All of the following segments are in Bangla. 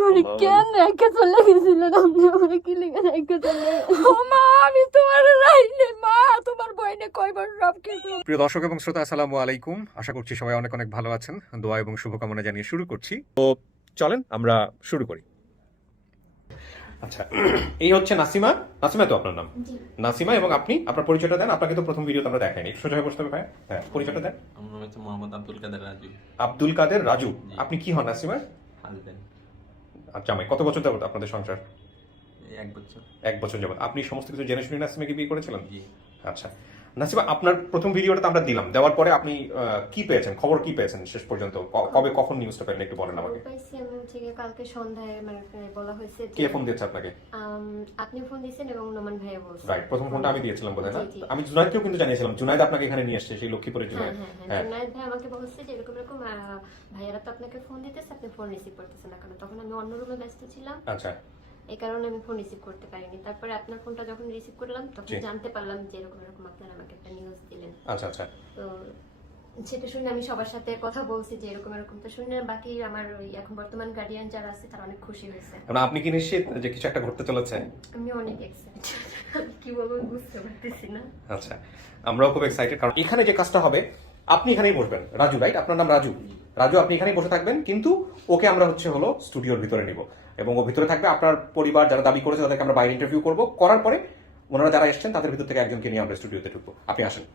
মানে কেন রেখে চলে গেছিলেন আপনি আমাকে কি লিখে রেখে? চলে ও মা আমি তোমার রাইনি মা তোমার বইনে কয়বার সব কিছু প্রিয় দর্শক এবং শ্রোতা আসসালামু আলাইকুম। আশা করছি সবাই অনেক অনেক ভালো আছেন। দোয়া এবং শুভকামনা জানিয়ে শুরু করছি। তো চলেন আমরা শুরু করি। আচ্ছা এই হচ্ছে নাসিমা। নাসিমা তো আপনার নাম? নাসিমা এবং আপনি আপনার পরিচয়টা দেন। আপনাকে তো প্রথম ভিডিওতে আমরা দেখাইনি। একটু সোজা হয়ে বসতে হবে ভাই হ্যাঁ পরিচয়টা দেন। আমার নাম হচ্ছে মোহাম্মদ আব্দুল কাদের রাজু। আব্দুল কাদের রাজু। আপনি কি হন নাসিমা? হাজবেন্ড। জামাই কত বছর যাবত আপনাদের সংসার? এক বছর। এক বছর যাবত। আপনি সমস্ত কিছু জেনে শুনে নাসিমাকে বিয়ে করেছিলেন? জি। আচ্ছা। নাসিমা আপনার প্রথম ভিডিওটা তো আমরা দিলাম। দেওয়ার পরে আপনি কি পেয়েছেন? খবর কি পেয়েছেন শেষ পর্যন্ত? কবে কখন নিউজটা পেলেন? একটু বলেন আমাকে। পাইছি আমি হচ্ছে গিয়ে কালকে সন্ধ্যায় মানে বলা হয়েছে কে ফোন দিয়েছে আপনাকে? আপনি ফোন দিয়েছেন এবং নোমান ভাইয়া বলছে রাইট প্রথম ফোনটা আমি দিয়েছিলাম বোধহয় না। আমি জুনাইদকেও কিন্তু জানিয়েছিলাম। জুনাইদ আপনাকে এখানে নিয়ে আসছে সেই লক্ষ্মীপুরের হ্যাঁ জুনাইদ। হ্যাঁ হ্যাঁ। হ্যাঁ। ভাই আমাকে বলছে যে এরকম এরকম ভাইয়ারা তো আপনাকে ফোন দিতেছে আপনি ফোন রিসিভ করতেছেন না কেন? তখন আমি অন্য রুমে ব্যস্ত ছিলাম। আচ্ছা। এই কারণে আমি ফোন রিসিভ করতে পারিনি। তারপরে আপনার ফোনটা যখন রিসিভ করলাম তখন জানতে পারলাম যে এরকম এরকম আপনারা আমাকে একটা নিউজ দিলেন। আচ্ছা আচ্ছা। তো সেটা শুনে আমি সবার সাথে কথা বলছি যে এরকম এরকম তো শুনে বাকি আমার ওই এখন বর্তমান গার্ডিয়ান যারা আছে তারা অনেক খুশি হয়েছে। মানে আপনি কি নিশ্চিত যে কিছু একটা ঘটতে চলেছে? আমি অনেক এক্সাইটেড কি বলব বুঝতে পারতেছি না। আচ্ছা আমরাও খুব এক্সাইটেড কারণ এখানে যে কাজটা হবে আপনি এখানেই বসবেন। রাজু রাইট আপনার নাম রাজু। রাজু আপনি এখানেই বসে থাকবেন কিন্তু ওকে আমরা হচ্ছে হলো স্টুডিওর ভিতরে নিব। এবং ও ভিতরে থাকবে আপনার পরিবার যারা দাবি করেছে তাদেরকে আমরা বাইরে ইন্টারভিউ করব। করার পরে ওনারা যারা এসেছেন তাদের ভিতর থেকে একজনকে নিয়ে আমরা স্টুডিওতে ঢুকবো। আপনি আসেন।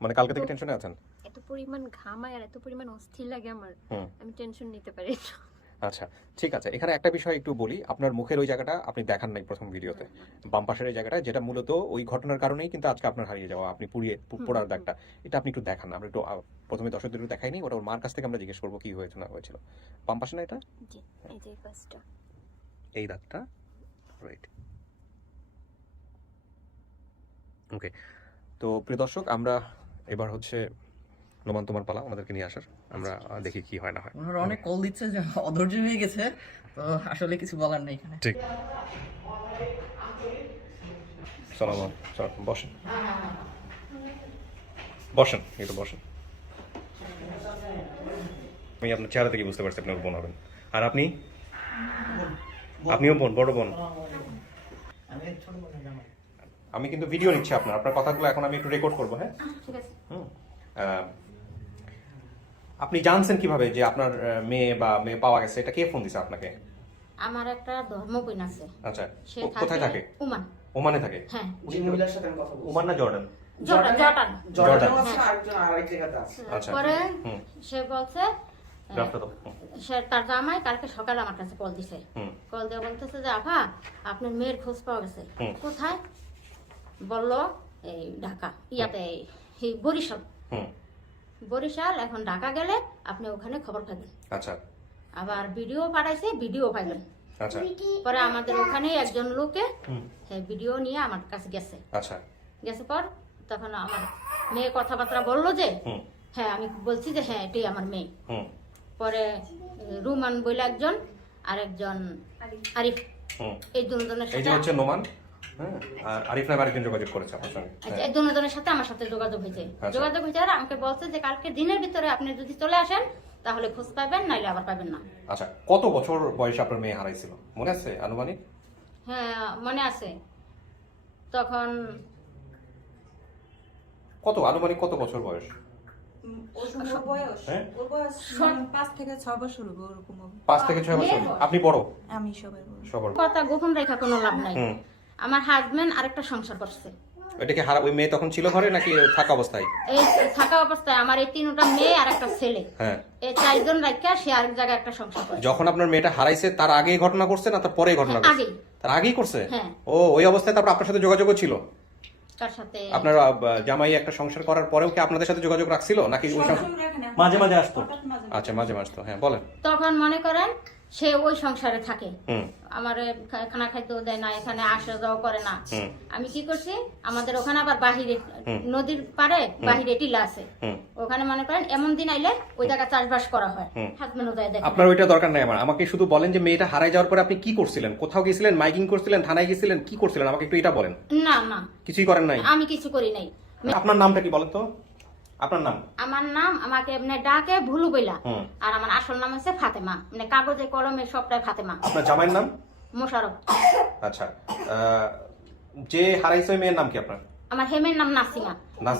মানে কালকে থেকে টেনশনে আছেন? এত পরিমাণ ঘামায় আর এত পরিমাণ অস্থির লাগে আমার আমি টেনশন নিতে পারি না। আচ্ছা ঠিক আছে। এখানে একটা বিষয় একটু বলি। আপনার মুখের ওই জায়গাটা আপনি দেখান নাই প্রথম ভিডিওতে। বাম পাশের এই জায়গাটা যেটা মূলত ওই ঘটনার কারণেই কিন্তু আজকে আপনার হারিয়ে যাওয়া আপনি পুড়িয়ে পোড়ার দাগটা। এটা আপনি একটু দেখান। আমরা একটু প্রথমে দর্শকদের একটু দেখাইনি ওটা ওর মার কাছ থেকে আমরা জিজ্ঞেস করব কি হয়েছে না হয়েছিল। বাম পাশে না এটা? এই এই দাগটা? রাইট ওকে তো প্রিয় দর্শক আমরা এবার হচ্ছে নোমান তোমার পালা আমাদেরকে নিয়ে আসার। আমরা দেখি কি হয় না হয়। ওনারা অনেক কল দিচ্ছে যে অধৈর্য হয়ে গেছে তো আসলে কিছু বলার নেই এখানে। ঠিক। সালাম চল বসেন। বসেন একটু বসেন। আমি আপনার চেহারা থেকে বুঝতে পারছি আপনার বোন হবেন। আর আপনি? আপনিও বোন বড় বোন। আমি কিন্তু ভিডিও নিচ্ছি আপনার। আপনার কথাগুলো এখন আমি একটু রেকর্ড করব হ্যাঁ? ঠিক আছে। হুম। আপনি জানছেন কীভাবে যে আপনার মেয়ে বা মেয়ে পাওয়া গেছে? এটা কে ফোন দিছে আপনাকে? আমার একটা ধর্মবোন আছে। আচ্ছা সে ও- কোথায় থাকে? উমান ওমানে থাকে? হ্যাঁ। যে মহিলার সাথে আমি কথা বলছি। ওমান না জর্ডান? Jordan Jordan Jordan. আছে আরেকজন আরেক জায়গাতে আছে। আচ্ছা। পরে সে বলছে সে তার জামাই কালকে সকালে আমার কাছে কল দিছে। হুম। কল দিয়ে বলতেছে যে আফা আপনার মেয়ের খোঁজ পাওয়া গেছে। কোথায়? বলল এই ঢাকা ইয়াতে বরিশাল। হুম। বরিশাল এখন ঢাকা গেলে আপনি ওখানে খবর পাবেন। আচ্ছা। আবার ভিডিও পাঠাইছে ভিডিও পাইবেন আচ্ছা। পরে আমাদের ওখানে একজন লোকে হ্যাঁ, ভিডিও নিয়ে আমার কাছে গেছে। আচ্ছা। গেছে পর তখন আমার মেয়ে কথাবার্তা বলল যে হ্যাঁ আমি বলছি যে হ্যাঁ এটাই আমার মেয়ে। পরে রুমান বলে একজন আর একজন আরিফ। হুম। এই দুজনের এই যে সাথে হচ্ছে নোমান? হ্যাঁ আর আরিফ নাম আরেকজন যোগাযোগ করেছে আপনার সঙ্গে। আচ্ছা, হ্যাঁ। দুজনের সাথে আমার সাথে যোগাযোগ হয়েছে। আচ্ছা। যোগাযোগ হয়েছে আর আমাকে বলছে যে কালকে দিনের ভিতরে আপনি যদি চলে আসেন তাহলে খোঁজ পাবেন নাইলে আবার পাবেন না। আচ্ছা কত বছর বয়সে আপনার মেয়ে হারাইছিল? মনে আছে আনুমানিক? হ্যাঁ মনে আছে। তখন কত আনুমানিক কত বছর বয়স? হ্যাঁ? পাঁচ থেকে ছয় বছর হবে ওরকম হবে। পাঁচ থেকে আপনি বড়? আমি সবার কথা গোপন রেখা কোনো লাভ নাই। আমার হাজবেন্ড আরেকটা সংসার করছে। এটাকে হারা ওই মেয়ে তখন ছিল ঘরে নাকি থাকা অবস্থায়? এই থাকা অবস্থায় আমার এই তিনটা মেয়ে আর একটা ছেলে। হ্যাঁ। এই চারজন রাখা সে আরেক জায়গায় একটা সংসার করে যখন আপনার মেয়েটা হারাইছে তার আগেই ঘটনা করছে না তার পরে ঘটনা করছে আগেই। তার আগেই করছে? হ্যাঁ। ও ওই অবস্থায় তারপর আপনার সাথে যোগাযোগও ছিল? তার সাথে আপনার জামাই একটা সংসার করার পরেও কি আপনাদের সাথে যোগাযোগ রাখছিল? নাকি। মাঝে মাঝে আসতো। আচ্ছা মাঝে মাঝে আসতো। হ্যাঁ বলেন। তখন মনে করেন সে ওই সংসারে থাকে। আমার খানা খাইতেও দেয় না এখানে আসা যাওয়া করে না। আমি কি করছি? আমাদের ওখানে আবার বাহিরে নদীর পারে বাহিরে টিলা আছে। ওখানে মনে করেন এমন দিন আইলে ওই জায়গা চাষবাস করা হয়। হাজবেন্ড ওদের দেখে আপনার ওইটা দরকার নাই আমার। আমাকে শুধু বলেন যে মেয়েটা হারাই যাওয়ার পরে আপনি কি করছিলেন? কোথাও গেছিলেন? মাইকিং করছিলেন? থানায় গেছিলেন? কি করছিলেন? আমাকে একটু এটা বলেন। না না। কিছুই করেন নাই? আমি কিছু করি নাই। আপনার নামটা কি বলেন তো? আপনার নাম? আমার নাম আমাকে এমনি ডাকে ভুলু বইলা। আর আমার আসল নাম হচ্ছে ফাতেমা। মানে কাগজে কলমে সবটাই ফাতেমা। আপনার জামাইয়ের নাম? মোশারফ। আচ্ছা যে হারাইছে মেয়ের নাম কি আপনার? আমার হেমের নাম নাসিমা।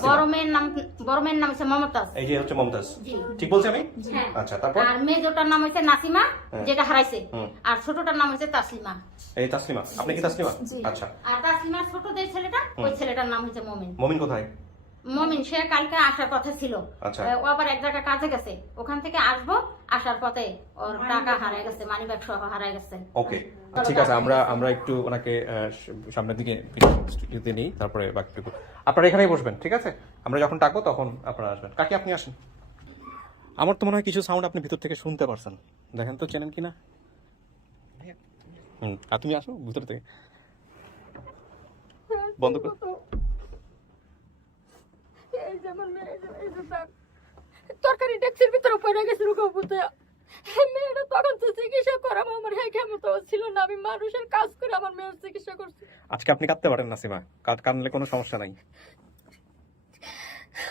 বড় মেয়ের নাম বড় মেয়ের নাম হচ্ছে মমতাজ। এই যে হচ্ছে মমতাজ। ঠিক বলছি আমি? হ্যাঁ। আচ্ছা তারপর? আর মেজোটার নাম হচ্ছে নাসিমা হ্যাঁ। যেটা হারাইছে। আর ছোটটার নাম হচ্ছে তাসলিমা। এই তাসলিমা। আপনি কি তাসলিমা? আচ্ছা। আর তাসলিমার ছোট যে ছেলেটা ওই ছেলেটার নাম হচ্ছে মমিন। মমিন কোথায়? মমিন সে কালকে আসার কথা ছিল। আচ্ছা। ও আবার এক জায়গায় কাজে গেছে। ওখান থেকে আসব আসার পথে ওর টাকা হারাই গেছে মানি ব্যাগ সহ হারাই গেছে। ওকে ঠিক আছে আমরা আমরা একটু ওনাকে সামনের দিকে স্টুডিওতে নিই তারপরে বাকিটুকু আপনারা এখানেই বসবেন ঠিক আছে? আমরা যখন ডাকবো তখন আপনারা আসবেন। কাকি আপনি আসেন। আমার তো মনে হয় কিছু সাউন্ড আপনি ভিতর থেকে শুনতে পারছেন। দেখেন তো চেনেন কিনা? হুম আর তুমি আসো ভিতর থেকে। বন্ধ কর। এই যে আমার মেয়ে, এই যে- এই তরকারি ডেক্সির ভিতরে পড়ে গেছে রুকাপুতে মেয়েটা তখন তো চিকিৎসা করাবো আমার হ্যাঁ ক্ষমতা ছিল না। আমি মানুষের কাজ করে আমার মেয়ের চিকিৎসা করছি। আজকে আপনি কাঁদতে পারেন না সীমা। কাঁদ- কাঁদলে কোনো সমস্যা নাই।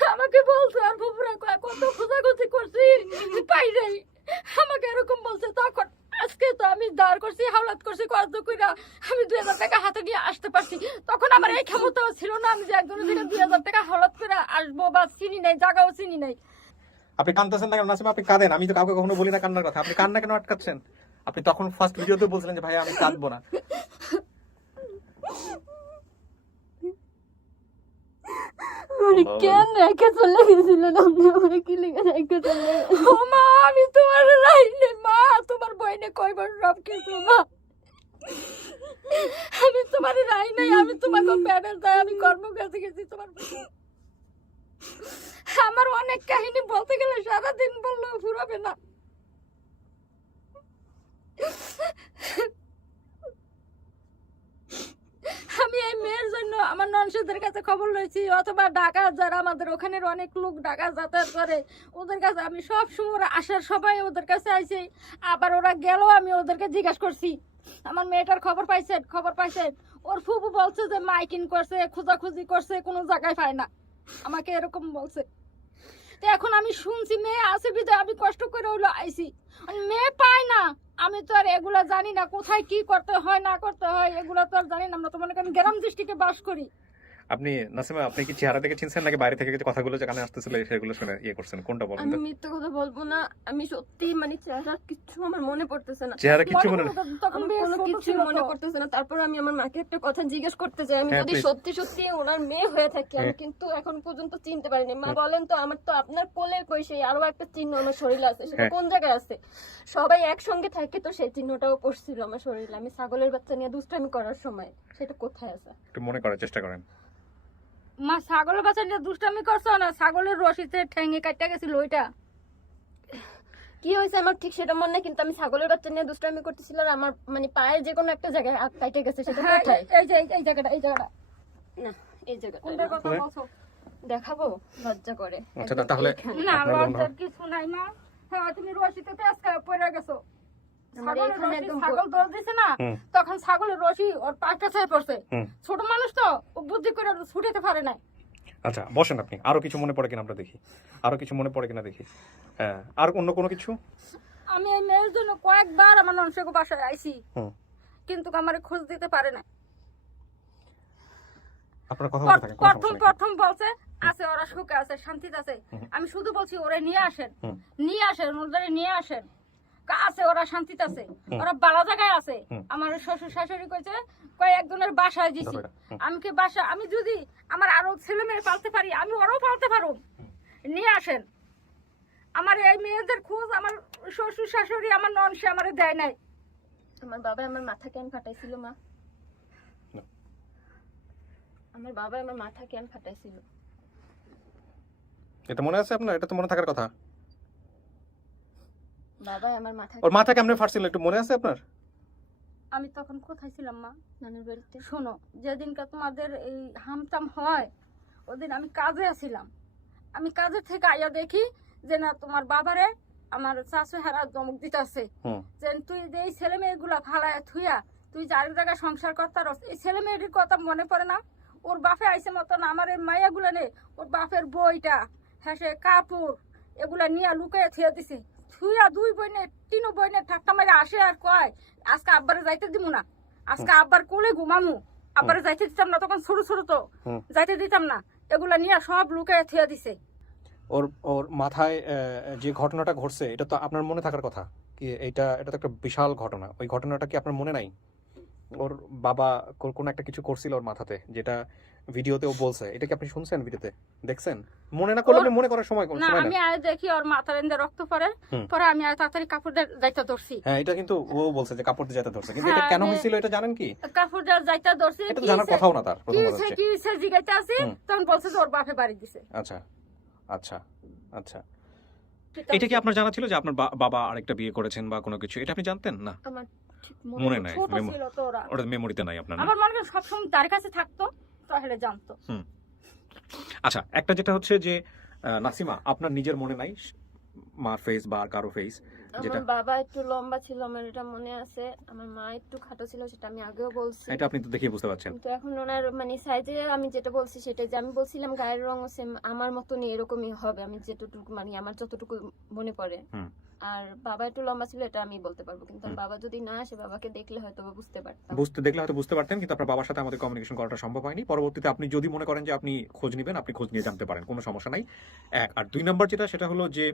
আমাকে বলছে আর কয় কত খোঁজাখুঁজি করছি? পাই নাই। আমাকে এরকম বলছে তখন আজকে তো আমি দাঁড় করছি, হাওলাত করছি কত কইরা আমি দুই হাজার টাকা হাতে নিয়ে আসতে পারছি। তখন আমার এই ক্ষমতাও ছিল না আমি যে একজনের থেকে দুই হাজার টাকা হাওলাত করে আসব বা চিনি নাই, জায়গাও চিনি নাই। আপনি কাঁদতেছেন না কেন? নাসিমা, আপনি কাঁদেন। আমি তো কাউকে কখনো বলি না কান্নার কথা। আপনি কান্না কেন আটকাচ্ছেন? আপনি তখন ফার্স্ট ভিডিওতে বলছিলেন যে ভাই আমি কাঁদবো না। মানে কেন রেখে চলে গেছিলেন আপনি আমাকে কি লেগে রেখে চলে ও মা আমি তোমার রাইনে মা তোমার বইনে কইবার সব কিছু মা। আমি তোমার রাই নাই আমি তোমাকে প্যাডেল দেয় আমি কর্ম কাছে গেছি তোমার আমার অনেক কাহিনী বলতে গেলে সারাদিন বললেও ফুরাবে না আমি এই মেয়ের জন্য আমার ননসদের কাছে খবর লইছি, অথবা ঢাকা যারা আমাদের ওখানের অনেক লোক ঢাকা যাতায়াত করে, ওদের কাছে আমি সব সময় আসার সবাই ওদের কাছে আইছি, আবার ওরা গেল আমি ওদেরকে জিজ্ঞাসা করছি। আমার মেয়েটার খবর পাইছেন? খবর পাইছেন? ওর ফুফু বলছে যে মাইকিং করছে, খোঁজাখুঁজি করছে, কোনো জায়গায় পায় না। আমাকে এরকম বলছে। তো এখন আমি শুনছি, মেয়ে আছে বিধায় আমি কষ্ট করে হলো আইছি। মেয়ে পায় না, আমি তো আর এগুলা জানি না, কোথায় কি করতে হয়, না করতে হয়, এগুলা তো আর জানি না। আমরা তো মনে করেন গ্রাম দৃষ্টিকে বাস করি। আপনি নাসিমা আপনি কি চেহারা থেকে চিনছেন নাকি বাইরে থেকে যে কথাগুলো যেখানে আসতেছিল সেগুলো শুনে ইয়ে করছেন? কোনটা বলেন আমি মিথ্যে কথা বলব না। আমি সত্যি মানে চেহারা কিচ্ছু আমার মনে পড়তেছে না। চেহারা কিছু মনে তখন আমার কোনো কিছু মনে পড়তেছে না। তারপর আমি আমার মাকে একটা কথা জিজ্ঞেস করতে চাই আমি হ্যাঁ, যদি সত্যি সত্যি ওনার মেয়ে হয়ে থাকি আমি হ্যাঁ। কিন্তু এখন পর্যন্ত চিনতে পারিনি। মা হ্যাঁ। বলেন তো আমার তো আপনার কোলের কই সেই আরও একটা চিহ্ন আমার শরীরে আছে? সেটা। কোন জায়গায় আছে? সবাই একসঙ্গে থাকে তো সেই চিহ্নটাও পড়ছিল আমার শরীরে। আমি ছাগলের বাচ্চা নিয়ে দুষ্টামি করার সময়। সেটা কোথায় আছে? একটু মনে করার চেষ্টা করেন। মা ছাগলের বাচ্চা নিয়ে দুষ্টামি করছ না? ছাগলের রশিতে ঠ্যাঙে কাটতে গেছিল ওইটা? কি হয়েছে আমার ঠিক সেটা মনে নেই কিন্তু আমি ছাগলের বাচ্চা নিয়ে দুষ্টামি করতেছিল আর আমার মানে পায়ের যে কোনো একটা জায়গায় আগ কাটে গেছে সেটা হ্যাঁ, কোথায়? এই যে এই- এই জায়গাটা এই জায়গাটা। না এই জায়গাটা। কোনটার কথা বলছো? দেখাবো লজ্জা করে। আচ্ছা না, তাহলে না লজ্জার কিছু নাই মা। হ্যাঁ তুমি রশিতে তেজকা পড়ে গেছো। ছাগল দৌড় দিছে না তখন ছাগলের রশি ওর পা কাছায় পড়ছে। ছোট মানুষ তো ও বুদ্ধি করে ছুটাতে পারে না আচ্ছা বসেন আপনি। আরও কিছু মনে পড়ে কিনা আমরা দেখি। আরও কিছু মনে পড়ে কিনা দেখি। হ্যাঁ আর অন্য কোনো কিছু? আমি এই মেয়ের জন্য কয়েকবার আমার ননসেক বাসায় আইছি। কিন্তু আমার খোঁজ দিতে পারে না আপনার কথা বলতে প্রথম প্রথম বলছে আছে ওরা সুখে আছে শান্তিতে আছে। আমি শুধু বলছি ওরা নিয়ে আসেন। নিয়ে আসেন ওদের নিয়ে আসেন। আছে ওরা শান্তিতে আছে। ওরা বালা জায়গায় আছে। আমার শ্বশুর শাশুড়ি কইছে কয় একজনের বাসায় দিছি। আমি কি বাসা আমি যদি আমার আরও ছেলে মেয়ে পালতে পারি আমি ওরাও পালতে পারো নিয়ে আসেন। আমার এই মেয়েদের খোঁজ আমার শ্বশুর শাশুড়ি আমার ননসে আমারে দেয় নাই। আমার বাবা আমার মাথা কেন ফাটাইছিল মা। আমার বাবা আমার মাথা কেন ফাটাইছিল? এটা মনে আছে আপনার? এটা তো মনে থাকার কথা। বাবাই আমার মাথা ওর মাথা কেমনে ফাটছিল একটু মনে আছে আপনার? আমি তখন কোথায় ছিলাম মা? নানুর বাড়িতে। শোনো যেদিনকে তোমাদের এই হামতাম হয় ওদিন আমি কাজে আছিলাম আমি কাজের থেকে আইয়া দেখি যে না তোমার বাবারে আমার শাশু হারা দমক দিতেছে। হুম। যে তুই যে এই ছেলে মেয়েগুলা ফালায় থুইয়া তুই যে আরেক জায়গায় সংসার করতে রস এই ছেলে মেয়েটির কথা মনে পড়ে না? ওর বাপে আইসে মতন আমার এই মায়াগুলা নে ওর বাপের বইটা হ্যাঁ সে কাপড় এগুলা নিয়ে লুকিয়ে থুয়ে দিছে। থুইয়া দুই বইনে তিন বইনে ঠাট্টা মারে আসে আর কয় আজকে আব্বারে যাইতে দিব না। আজকে আব্বার কোলে ঘুমামু। আব্বারে যাইতে দিতাম না তখন ছোট ছোট তো। যাইতে দিতাম না। এগুলা নিয়ে সব লুকিয়ে থুয়ে দিছে। ওর ওর মাথায় যে ঘটনাটা ঘটছে এটা তো আপনার মনে থাকার কথা। কি এটা এটা তো একটা বিশাল ঘটনা। ওই ঘটনাটা কি আপনার মনে নাই? ওর বাবা কোনো একটা কিছু করছিল ওর মাথাতে যেটা ভিডিওতে ও বলছে। এটা কি আপনি শুনছেন ভিডিওতে? দেখছেন? মনে না করলে আপনি মনে করার সময় না সময় আমি আয় দেখি ওর মাথার এন্দে রক্ত পড়ে। পরে আমি আর তাড়াতাড়ি কাপড় যাইতে ধরছি। হ্যাঁ এটা কিন্তু ও বলছে যে কাপড় দিয়ে যেতে ধরছে। কিন্তু এটা হ্যাঁ, কেন হয়েছিল এটা জানেন কি? কাপড় যাইতে ধরছি এটা তো জানার কথাও না তার প্রথম কথা কি সে জিগাইতে হুম। তখন বলছে যে ওর বাপে বাড়ি দিছে। আচ্ছা আচ্ছা আচ্ছা। এটা কি আপনার জানা ছিল যে আপনার বাবা আরেকটা বিয়ে করেছেন বা কোনো কিছু? এটা আপনি জানতেন? না। আমার ঠিক মনে নাই ছোট ছিল তো ওরা। ওটা মেমোরিতে নাই আপনার আমার মনে হয় সবসময় তার কাছে থাকতো। তাহলে জানতো। আচ্ছা একটা যেটা হচ্ছে যে নাসিমা আপনার নিজের মনে নাই? মার ফেস বা কারও ফেস যেটা- আমার বাবা একটু লম্বা ছিল আমার এটা মনে আছে। আমার মা একটু খাটো ছিল সেটা আমি আগেও বলছি। এটা আপনি তো দেখে বুঝতে পারছেন। কিন্তু এখন ওনার মানে সাইজে আমি যেটা বলছি সেটাই যে আমি বলছিলাম গায়ের রং সেম আমার মতনই এরকমই হবে। আমি যেটুকু মানে আমার যতটুকু মনে পড়ে। হুম। আর বাবা একটু লম্বা ছিল এটা আমি বলতে পারব। কিন্তু বাবা যদি না আসে বাবাকে দেখলে হয়তো বা বুঝতে পারতাম। বুঝতে দেখলে হয়তো বুঝতে পারতেন কিন্তু আপনার বাবার সাথে আমাদের কমিউনিকেশন করাটা সম্ভব হয়নি। পরবর্তীতে আপনি যদি মনে করেন যে আপনি খোঁজ নেবেন আপনি খোঁজ নিয়ে জানতে পারেন কোনো সমস্যা নাই। এক আর দুই নম্বর যেটা সেটা হলো যে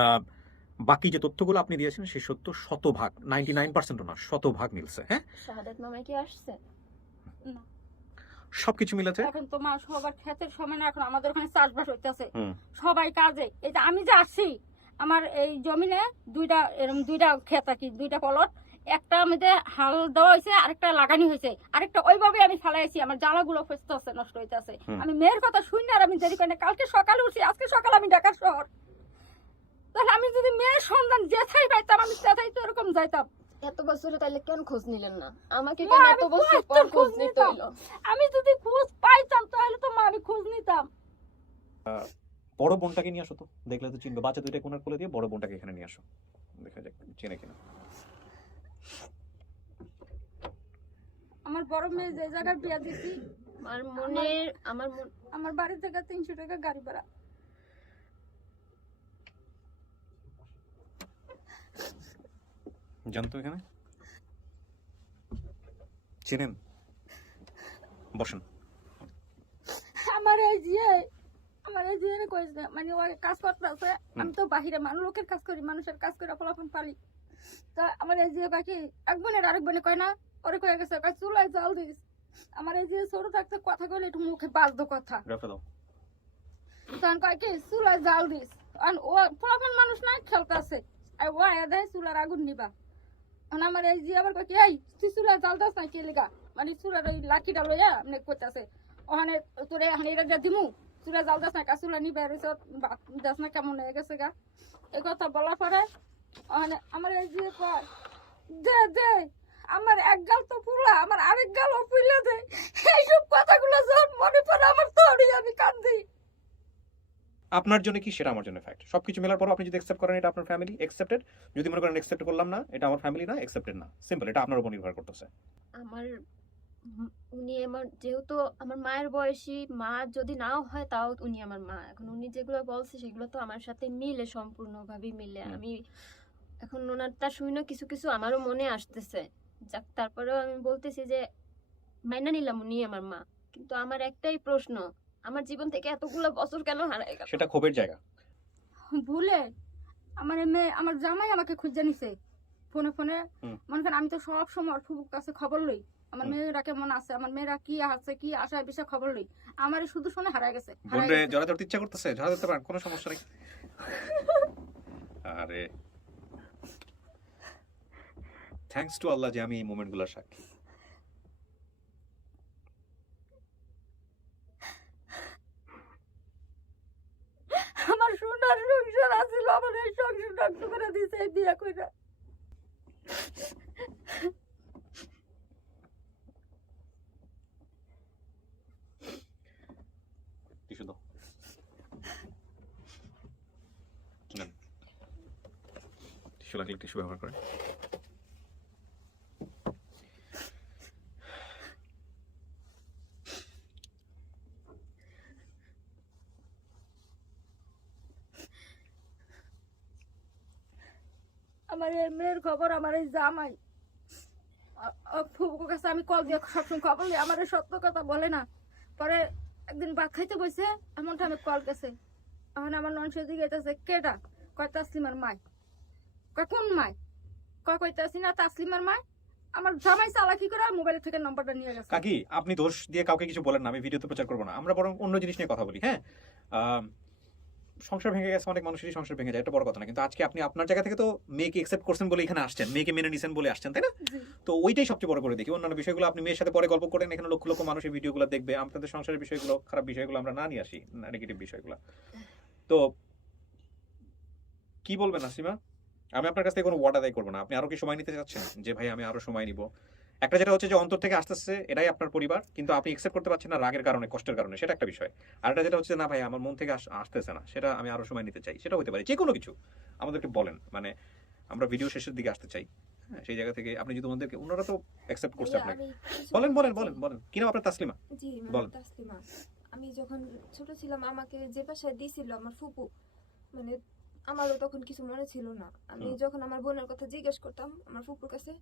আহ, বাকি যে তথ্যগুলো আপনি দিয়েছেন সেই সত্য শতভাগ নাইনটি নাইন পার্সেন্টও না শতভাগ মিলছে হ্যাঁ? শাহাদাত মামা কি আসছে? সবকিছু মিলেছে এখন তো মা সবার ক্ষেতের সময় না এখন আমাদের ওখানে চাষবাস হইতেছে। সবাই কাজে এই যে আমি যে আসছি আমার এই জমিনে দুইটা এরকম দুইটা ক্ষেত আর কি দুইটা পলট। একটা আমাদের হাল দেওয়া হয়েছে আরেকটা লাগানি হয়েছে। আরেকটা ওইভাবে আমি ফেলাইছি আমার জ্বালাগুলো ফেসতে আছে নষ্ট হইতেছে। আমি মেয়ের কথা শুনি আর আমি দেরি করি না কালকে সকালে উঠছি আজকে সকালে আমি ঢাকার শহর। তাহলে আমি যদি মেয়ের সন্ধান যেথাই পাইতাম আমি সেথাই তো এরকম যাইতাম। এত বছরে তাহলে কেন খোঁজ নিলেন না? আমাকে কেন আমি এত বছর পর খোঁজ নিতে। হইল? আমি যদি খোঁজ পাইতাম তাহলে তো মা আমি খোঁজ নিতাম। বড় বোনটাকে নিয়ে আসো তো। দেখলে তো চিনবে। বাচ্চা দুইটা কোনার কোলে দিয়ে বড় বোনটাকে এখানে নিয়ে আসো। দেখা যাক চেনে কিনা। আমার বড় মেয়ে যে জায়গায় বিয়া দিছি আমার মনের আমার আমার বাড়ি থেকে তিনশো টাকা গাড়ি ভাড়া। জানতো এখানে। চেনেন। বসেন। আমার এই যে আমার এই যে কইছে মানে কাজ আমি তো বাহিরে মানুষ লোকের কাজ করি মানুষের কাজ করে ফলাফল তা আমার এই যে বাকি এক বোনের আরেক বোনে কয় না ওরে কয়ে গেছে কয় চুলায় জল দিস। আমার এই যে ছোট থাকতে কথা কইলে একটু মুখে বাজতো কথা। তখন কয় কি চুলায় জাল দিস। আর ও ফলাফল মানুষ না খেলতে আছে আর ও আয়া দেয় চুলার আগুন নিবা। এখন আমার এই যে আবার কয় কি এই তুই চুলায় জাল দাস না কে লেগা মানে চুলার ওই লাঠিটা লইয়া মানে করতেছে ওখানে তোরে এখানে এটা দিমু। চুলা জাল দাস না কা চুলা নিবে রইছ দাস না কেমন হয়ে গেছে গা। এই কথা বলার পরে ওখানে আমার এই যে দে দে আমার এক গাল তো পুলা আমার আরেক গাল পুইলে দে। এইসব কথাগুলো যখন মনে পড়ে আমার তোরই আমি কান্দি। আপনার জন্য কি সেটা আমার জন্য ফ্যাক্ট সবকিছু মেলার পর আপনি যদি অ্যাকসেপ্ট করেন এটা আপনার ফ্যামিলি অ্যাকসেপ্টেড যদি মনে করেন অ্যাকসেপ্ট করলাম না এটা আমার ফ্যামিলি না অ্যাকসেপ্টেড না। সিম্পল এটা আপনার উপর নির্ভর করতেছে। আমার উনি আমার যেহেতু আমার মায়ের বয়সী মা যদি নাও হয় তাও উনি আমার মা। এখন উনি যেগুলো বলছে সেগুলো তো আমার সাথে মিলে সম্পূর্ণভাবে মিলে। আমি এখন ওনার তা শুনে কিছু কিছু আমারও মনে আসতেছে। যাক তারপরেও আমি বলতেছি যে মাইনা নিলাম উনি আমার মা। কিন্তু আমার একটাই প্রশ্ন আমার জীবন থেকে এতগুলো বছর কেন হারাই গেল? সেটা ক্ষোভের জায়গা। ভুলে? আমার মেয়ে আমার জামাই আমাকে খুঁজে নিছে। ফোনে ফোনে। মনে করেন আমি তো সব সময় ওর ফুবুর কাছে খবর লই। আমার মেয়েরা কেমন আছে? আমার মেয়েরা কি আছে? কি আশা বিষয় খবর নেই আমার শুধু শুনে হারাই গেছে। বোনরে জড়া ধরতে ইচ্ছা করতেছে জড়া ধরতে পারেন কোনো সমস্যা নেই। আরে থ্যাঙ্কস টু আল্লাহ যে আমি এই মোমেন্টগুলোর সাক্ষী। আমার সোনার সংসার আছিল আমার এই সংসার নষ্ট করে দিয়েছে এই বিয়ে করে টিস্যু দাও নেন টিস্যু লাগলে টিস্যু ব্যবহার করেন। আমার এই মেয়ের খবর, আমার এই জামাই। ফুপুর কাছে আমি কল দিয়ে সবসময় খবর দিই আমার সত্য কথা বলে না। পরে একদিন ভাত খাইতে বসে এমন টাইমে কল গেছে। এখন আমার নন সেদি গেতেছে কেটা কয়, তাসলিমার মাই। কয় কোন মাই? কয় কইতাছি না তাসলিমার মাই? আমার জামাই চালাকি করে মোবাইল থেকে নম্বরটা নিয়ে গেছে। কাকি আপনি দোষ দিয়ে কাউকে কিছু বলেন না আমি ভিডিওতে প্রচার করব না। আমরা বরং অন্য জিনিস নিয়ে কথা বলি হ্যাঁ? সংসার ভেঙে গেছে অনেক মানুষেরই সংসার ভেঙে যায় এটা বড় কথা না। কিন্তু আজকে আপনি আপনার জায়গা থেকে তো মেয়েকে একসেপ্ট করছেন বলে এখানে আসছেন মেয়েকে মেনে নিছেন বলে আসছেন তাই না? তো ওইটাই সবচেয়ে বড় করে দেখি। অন্যান্য বিষয়গুলো আপনি মেয়ের সাথে পরে গল্প করেন এখানে লক্ষ লক্ষ মানুষ এই ভিডিওগুলো দেখবে আপনাদের সংসারের বিষয়গুলো খারাপ বিষয়গুলো আমরা না নিয়ে আসি নেগেটিভ বিষয়গুলো। তো কি বলবেন আসিমা আমি আপনার কাছ থেকে কোনো ওয়ার্ড আদায় করব না। আপনি আরও কি সময় নিতে চাচ্ছেন? যে ভাই আমি আরও সময় নিব। একটা যেটা হচ্ছে যে অন্তর থেকে আসতেছে এটাই আপনার পরিবার কিন্তু আপনি একসেপ্ট করতে পারছেন না রাগের কারণে কষ্টের কারণে সেটা একটা বিষয়। আর একটা যেটা হচ্ছে না ভাই আমার মন থেকে আসতেছে না সেটা আমি আরও সময় নিতে চাই সেটা হতে পারে যে কোনো কিছু। আমাদেরকে বলেন মানে আমরা ভিডিও শেষের দিকে আসতে চাই। হ্যাঁ, সেই জায়গা থেকে আপনি যদি ওনাদেরকে ওনারা তো অ্যাকসেপ্ট করছে আপনাকে। বলেন বলেন বলেন বলেন। কি নাম আপনার? তাসলিমা। বলেন। তাসলিমা। আমি যখন ছোট ছিলাম আমাকে যে বাসায় দিয়েছিল আমার ফুপু মানে আমারও তখন কিছু মনে ছিল না। আমি যখন আমার বোনের কথা জিজ্ঞেস করতাম আমার ফুপুর কাছে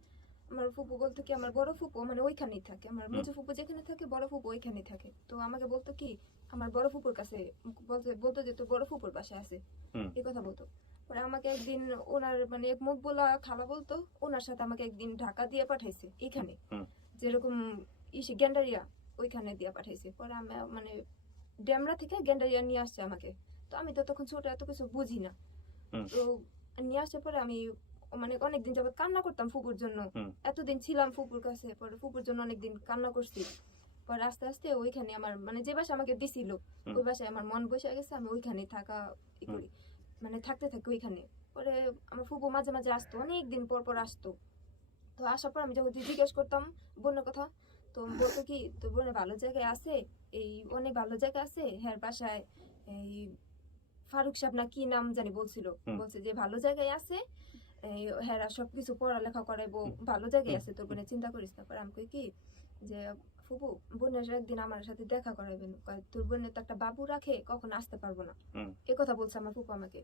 আমার ফুপু বলতো কি আমার বড় ফুপু মানে ওইখানেই থাকে আমার মেজো ফুপু যেখানে থাকে বড় ফুপু ওইখানেই থাকে। তো আমাকে বলতো কি আমার বড় ফুপুর কাছে বলতো যে তোর বড় ফুপুর বাসায় আছে। এই কথা বলতো। পরে আমাকে একদিন ওনার মানে এক মুখ বলা খালা বলতো ওনার সাথে আমাকে একদিন ঢাকা দিয়ে পাঠাইছে এখানে যেরকম ইসে গ্যান্ডারিয়া ওইখানে দিয়ে পাঠাইছে। পরে আমি মানে ড্যামরা থেকে গ্যান্ডারিয়া নিয়ে আসছে আমাকে। তো আমি তো তখন ছোট এত কিছু বুঝি না। তো নিয়ে আসার পরে আমি মানে অনেকদিন যাবত কান্না করতাম ফুপুর জন্য। এতদিন ছিলাম ফুপুর কাছে পরে ফুপুর জন্য অনেকদিন কান্না করছি। পরে আস্তে আস্তে ওইখানে আমার মানে যে বাসা আমাকে দিছিল ওই বাসায় আমার মন বসে গেছে আমি ওইখানে থাকা ই করি। মানে থাকতে থাকি ওইখানে। পরে আমার ফুপু মাঝে মাঝে আসতো অনেক দিন পর পর আসতো। তো আসার পর আমি যখন জিজ্ঞেস করতাম বোনের কথা তো বলতো কি তো বোনের ভালো জায়গায় আছে? এই অনেক ভালো জায়গা আছে হ্যাঁ বাসায় এই ফারুক সাহেব না কি নাম জানি বলছিল। বলছে যে ভালো জায়গায় আছে হ্যাঁ সবকিছু পড়ালেখা করাইবো। ভালো জায়গায় আছে তোর বোনের চিন্তা করিস না। পরে আমি কই কি যে ফুপু বোনের একদিন আমার সাথে দেখা করাইবেন। কয়, তোর বোনের তো একটা বাবু রাখে কখন আসতে পারব না। এ কথা বলছে আমার ফুপু আমাকে।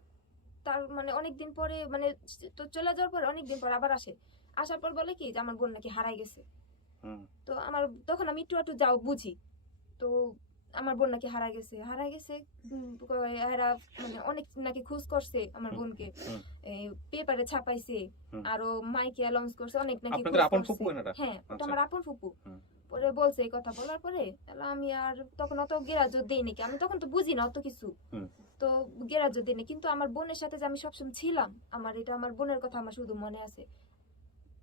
তার মানে অনেকদিন পরে মানে তো চলে যাওয়ার পর অনেকদিন পর আবার আসে। আসার পর বলে কি যে আমার বোন নাকি হারাই গেছে। তো আমার তখন আমি একটু একটু যাও বুঝি। তো আমার বোন নাকি হারা গেছে। হারা গেছে এরা মানে অনেক নাকি খোঁজ করছে আমার বোনকে। পেপারে ছাপাইছে আরও মাইকে অ্যালাউন্স করছে অনেক নাকি? হ্যাঁ ওটা আচ্ছা। আমার আপন ফুপু। পরে বলছে এই কথা বলার পরে তাহলে আমি আর তখন অত গেরাজ্য দেই নাকি? আমি তখন তো বুঝি না অত কিছু। তো গেরাজ্য দিই না কিন্তু আমার বোনের সাথে যে আমি সবসময় ছিলাম আমার এটা আমার বোনের কথা আমার শুধু মনে আছে।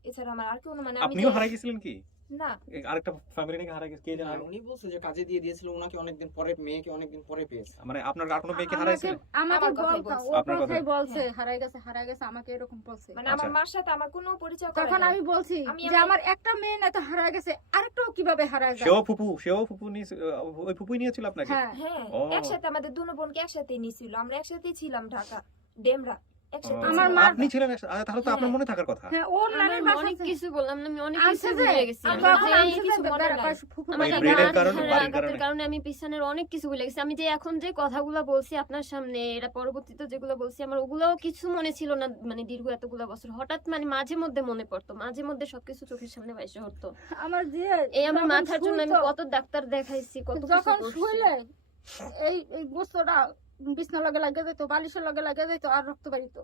এছাড়া আমার আর কেউ মানে আমি আপনিও হারাই গেছিলেন কি? না। আরেকটা ফ্যামিলি নাকি গেছে কে জানে? আর উনি বলছে যে কাজে দিয়ে দিয়েছিল ওনাকে অনেকদিন পরে মেয়েকে অনেকদিন পরে পেয়েছে। মানে আপনার আর কোনো মেয়েকে আমাকে আমাকে আমার কথাই বলতো বলছে। আপনার কথাই কথাই। বলছে। হারাই গেছে হারাই গেছে আমাকে এরকম বলছে। মানে আমার। মার সাথে আমার কোনো পরিচয় করে তখন আমি বলছি যে আমার- আমার একটা মেয়ে না তো হারাই গেছে আরেকটাও কীভাবে হারায় যায়? সেও ফুপু সেও ফুপু নিয়ে ওই ফুপুই নিয়েছিল আপনাকে? হ্যাঁ। হ্যাঁ একসাথে আমাদের দুনো বোনকে একসাথে নিছিল আমরা একসাথেই ছিলাম ঢাকা ডেমরা। আমার মা- আপনি ছিলেন তাহলে তো আপনার হ্যাঁ। মনে থাকার কথা। হ্যাঁ ওর আমার নানির অনেক কিছু বললাম আমি অনেক কিছু যে ভুলে গেছি মনে আমার কারণে, বাড়ির কারণে। আমি পিছনের অনেক কিছু ভুলে গেছি। আমি এখন যে কথাগুলো বলছি আপনার সামনে এটা পরবর্তীতে যেগুলো বলছি আমার ওগুলোও কিছু মনে ছিল না মানে দীর্ঘ এতগুলো বছর। হঠাৎ মানে মাঝে মধ্যে মনে পড়তো মাঝে মধ্যে সবকিছু চোখের সামনে ভাইসে হতো আমার যে এই আমার মাথার জন্য আমি কত ডাক্তার দেখাইছি কত যখন। এই এই গোস্তটা বিছনা লগে লাগে যেত বালিশের লগে লাগে যেত আর রক্ত বাড়িত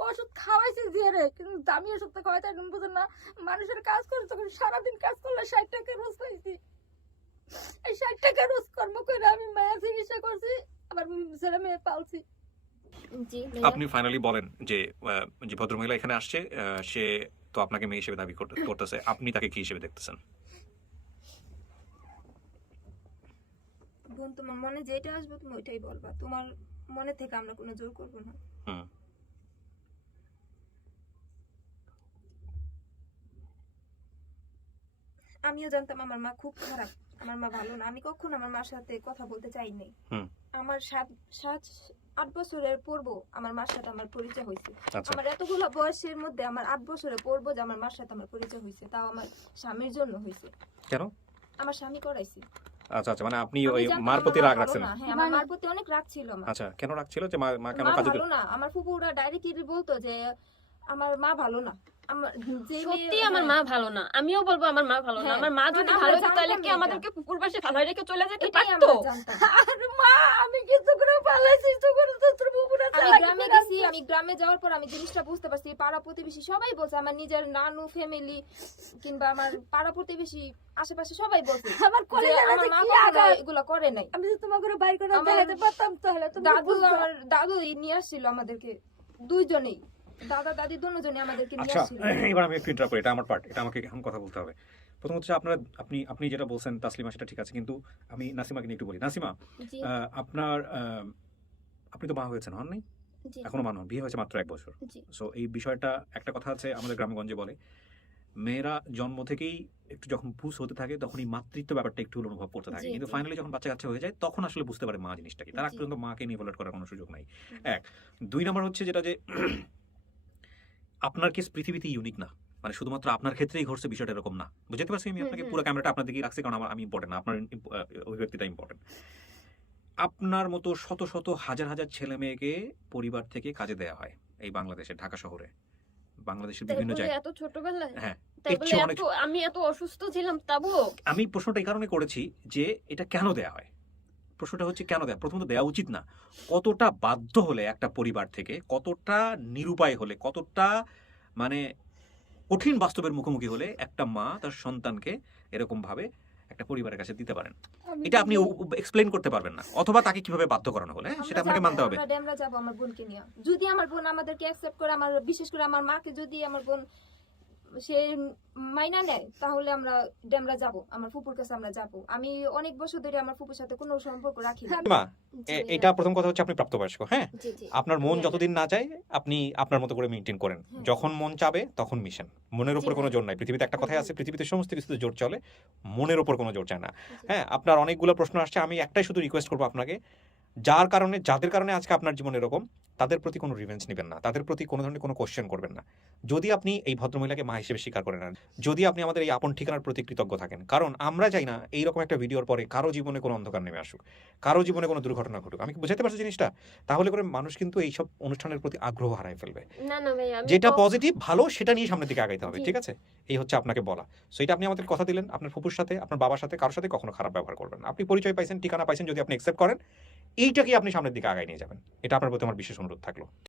ওষুধ খাওয়াইছে দিয়ে রে কিন্তু দামি ওষুধ তো খাওয়াইতে একদম বুঝেন না? মানুষের কাজ করে তখন সারাদিন কাজ করলে ষাট টাকা রোজ পাইছি। এই ষাট টাকা রোজ কর্ম করে আমি মায়া চিকিৎসা করছি আবার ছেলে মেয়ে পালছি। আপনি ফাইনালি বলেন যে আহ, যে ভদ্রমহিলা এখানে আসছে আহ, সে তো আপনাকে মেয়ে হিসেবে দাবি করতে- করতেছে। আপনি তাকে কি হিসেবে দেখতেছেন? বোন তোমার মনে যেটা আসবে তুমি ওইটাই বলবা। তোমার মনে থেকে আমরা কোনো জোর করব না। আমিও জানতাম আমার মা খুব খারাপ। আমার মা ভালো না। আমি কখনো আমার মার সাথে কথা বলতে চাই নাই। আমার সাত সাত আট বছরের পূর্ব আমার মার সাথে আমার পরিচয় হয়েছে। আচ্ছা। আমার এতগুলো বয়সের মধ্যে আমার আট বছরে পড়ব যে আমার মার সাথে আমার পরিচয় হয়েছে তাও আমার স্বামীর জন্য হয়েছে। কেন? আমার স্বামী করাইছে। আচ্ছা আচ্ছা মানে আপনি ওই মার প্রতি রাগ রাখছেন। না। হ্যাঁ আমার মার প্রতি অনেক রাগ ছিল আমার আচ্ছা কেন রাখছিল যে মা মা কেন কাজে ভালো না আমার ফুপুরা ডাইরেক্টলি বলতো যে আমার মা ভালো না। সত্যি আমার মা ভালো না। আমিও বলব আমার মা ভালো না। হ্যাঁ, আমার মা যদি ভালো হতো তাহলে কি আমাদেরকে পুকুর পাশে ফালাই রেখে চলে যেতে পারতো? আমরা মা আমি কিছু করে পালাইছি করে তো তোর বুবুরা আমি গ্রামে গেছি আমি গ্রামে যাওয়ার পর আমি জিনিসটা বুঝতে পারছি পাড়া প্রতিবেশী সবাই বলছে আমার নিজের নানু ফ্যামিলি কিংবা আমার পাড়া প্রতিবেশী আশেপাশে সবাই বলছে আমার কলেজে আমার মা কখনো এগুলো করে নাই। আমি যদি তোমাকে বাইর করে পারতাম তাহলে তুমি দাদু আমার দাদু নিয়ে আসছিল আমাদেরকে দুইজনেই। দাদা দাদি দুজনে আমাদেরকে নিয়ে আচ্ছা এবার আমি একটু ইন্টারাপ্ট করি এটা আমার পার্ট এটা আমাকে এখন কথা বলতে হবে। প্রথম হচ্ছে আপনারা আপনি আপনি যেটা বলছেন তাসলিমা সেটা ঠিক আছে কিন্তু আমি নাসিমাকে নিয়ে একটু বলি। নাসিমা আপনার আপনি তো মা হয়েছেন হন নাই এখনও মানুষ বিয়ে হয়েছে মাত্র এক বছর। সো এই বিষয়টা একটা কথা আছে আমাদের গ্রামগঞ্জে বলে মেয়েরা জন্ম থেকেই একটু যখন পুষ হতে থাকে তখন এই মাতৃত্ব ব্যাপারটা একটু অনুভব করতে থাকে। কিন্তু ফাইনালি যখন বাচ্চা কাচ্চা হয়ে যায় তখন আসলে বুঝতে পারে মা জিনিসটাকে তার আগ পর্যন্ত মাকে নিয়ে করার কোনো সুযোগ নাই। এক। দুই নম্বর হচ্ছে যেটা যে আপনার কেস পৃথিবীতে ইউনিক না। মানে শুধুমাত্র আপনার ক্ষেত্রেই ঘটছে বিষয়টা এরকম না। বুঝতে পারছি আমি আপনাকে পুরো ক্যামেরাটা আপনার দিকে রাখছি কারণ আমার আমি ইম্পর্টেন্ট আপনার অভিব্যক্তিটা ইম্পর্টেন্ট আপনার মতো শত শত হাজার হাজার ছেলে মেয়েকে পরিবার থেকে কাজে দেওয়া হয় এই বাংলাদেশে ঢাকা শহরে। বাংলাদেশের বিভিন্ন জায়গায় এত ছোটবেলায়? হ্যাঁ আমি এত অসুস্থ ছিলাম তাবুও আমি প্রশ্নটা এই কারণে করেছি যে এটা কেন দেয়া হয়? প্রশ্নটা হচ্ছে কেন দেয়া? প্রথমত দেওয়া উচিত না। কতটা বাধ্য হলে একটা পরিবার থেকে কতটা নিরুপায় হলে কতটা মানে কঠিন বাস্তবের মুখোমুখি হলে একটা মা তার সন্তানকে এরকম ভাবে একটা পরিবারের কাছে দিতে পারেন? এটা আপনি এক্সপ্লেন করতে পারবেন না। অথবা তাকে কীভাবে বাধ্য করানো হলে সেটা আপনাকে মানতে হবে। আমরা যাব আমার বোনকে নিয়ে। যদি আমার বোন আমাদেরকে অ্যাকসেপ্ট করে আমার বিশেষ করে আমার মাকে যদি আমার বোন সে মাইনা নেয় তাহলে আমরা ড্যামরা যাব আমার ফুপুর কাছে আমরা যাব। আমি অনেক বছর ধরে আমার ফুপুর সাথে কোনো সম্পর্ক রাখি না। এটা প্রথম কথা হচ্ছে আপনি প্রাপ্তবয়স্ক হ্যাঁ? আপনার মন যতদিন না চায় আপনি আপনার মতো করে মেনটেন করেন। হ্যাঁ। যখন মন চাবে তখন মিশন। মনের উপর কোনো। জোর নাই। পৃথিবীতে একটা কথাই আছে পৃথিবীতে সমস্ত কিছুতে জোর চলে মনের উপর কোনো জোর চায় না। হ্যাঁ আপনার অনেকগুলো প্রশ্ন আসছে আমি একটাই শুধু রিকোয়েস্ট করব আপনাকে। যার কারণে যাদের কারণে আজকে আপনার জীবন এরকম তাদের প্রতি কোনো রিভেঞ্জ নেবেন না। তাদের প্রতি কোনো ধরনের কোনো কোশ্চেন করবেন না। যদি আপনি এই ভদ্রমহিলাকে মা হিসেবে স্বীকার করে নেন যদি আপনি আমাদের এই আপন ঠিকানার প্রতি কৃতজ্ঞ থাকেন কারণ আমরা চাই না এইরকম একটা ভিডিওর পরে কারও জীবনে কোনো অন্ধকার নেমে আসুক কারও জীবনে কোনো দুর্ঘটনা ঘটুক। আমি বুঝাতে পারছি জিনিসটা? তাহলে করে মানুষ কিন্তু এইসব অনুষ্ঠানের প্রতি আগ্রহ হারায় ফেলবে। যেটা পজিটিভ ভালো সেটা নিয়ে সামনের দিকে আগাইতে হবে ঠিক আছে? এই হচ্ছে আপনাকে বলা। সো এটা আপনি আমাদের কথা দিলেন আপনার ফুপুর সাথে আপনার বাবার সাথে কারোর সাথে কখনো খারাপ ব্যবহার করবেন না। আপনি পরিচয় পাইছেন ঠিকানা পাইছেন যদি আপনি অ্যাকসেপ্ট করেন এইটাকে আপনি সামনের দিকে আগায় নিয়ে যাবেন। এটা আপনার প্রতি আমার বিশেষ অনুরোধ থাকল।